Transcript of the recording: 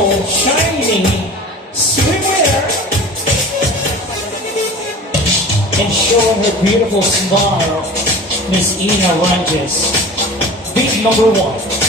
beautiful, shiny swimwear. And showing her beautiful smile, Miss Ina Ranges. Big number 1.